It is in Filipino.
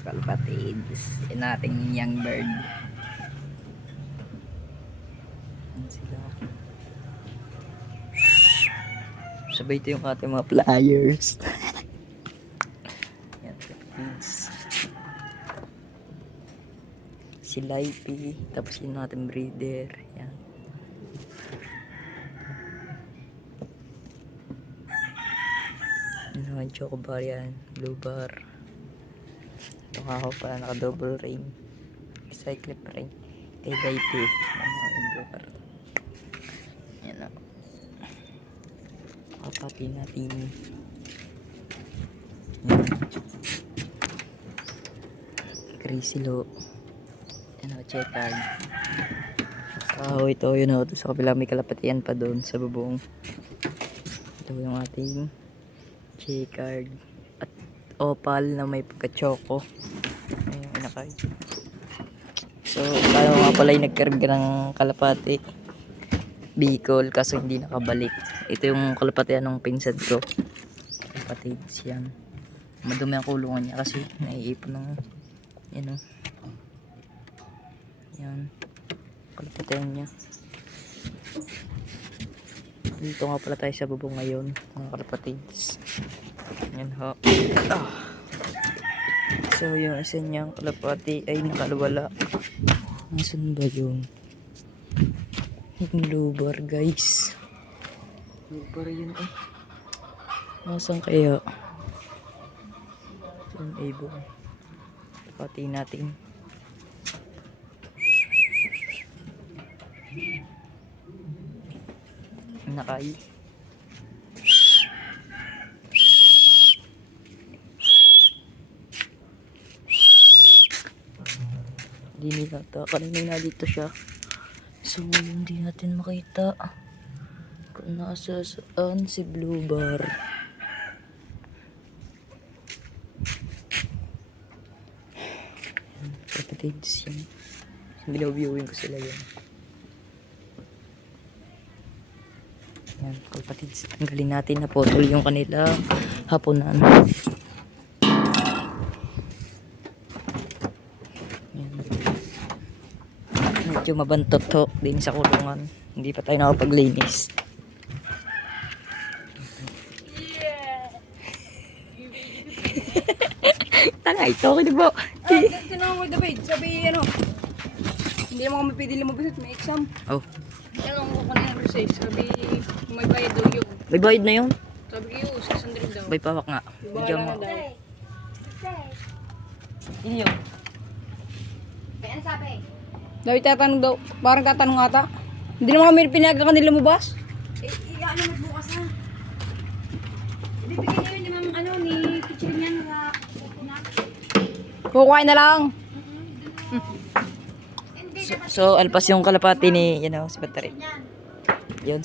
Kalpatids. Yan nating young bird. Yan sila. Sabay ito yung ating mga flyers. Yan, kalpatids. Si Lifey. Tapos yung natin breeder. Yan. Yan naman chocobar yan. Blue bar. Ito ako pa, naka-double ring. Cyclip ring. Kay Lifey. Yan ako yung blue bar. Yan ako. Kapati natin. Yan. Crazy low. Yan ako, check card. Ito yun ako. Sa kabila may kalapatian pa doon sa bubong. Ito yung ating check card. At opal na may pagka-choco. Ayun yung inakay. So, paano nga pala yung nagkarga ng kalapati? Bicol, kaso hindi nakabalik. Ito yung kalapatian ng pinsan ko. Kalapatids yan. Madumi ang kulungan niya kasi naiipon ng yan o. Yan. Kalapatian niya. Dito nga pala tayo sa bubong ngayon. Mga kalapatids. Yan ho. So yung isa niyang kalapati ay nakalawala. Nasaan ba yun? Yung lubar guys. Lubar yun eh. Nasaan kaya? Yung ibon. Kalapati natin. Nakay. Hindi nila kanina na dito siya. So hindi natin makita kung nasa saan si Blue Bar. Kapatids yan. Binaw-viewing ko sila yan. Yan, kapatids. Tanggalin natin na putol yung kanila hapunan. Yan. Medyo mabantot to din sa kulungan. Hindi pa tayo nakapaglinis. Tanga ito, kinibo. Tinawag mo David, sabi ano, hindi naman kami pwede lumabas at may exam. Oh, Ano ko kanina recess, sabi may bayad daw yun. may bayad na yun. Sabi ko yun, 600 daw. May pawak nga. Medyo Bahala mo. na daw. Yun yun. David tatanong daw, parang tatanong ata. Hindi naman kami pinaga kanila lumabas. Ano magbukas na? Ibibigay niyo yun ni Ma'am, ano, ni Kitchen yan na Kukuhain na lang. hindi So, alpas yung kalapati ni, si Batari. yan.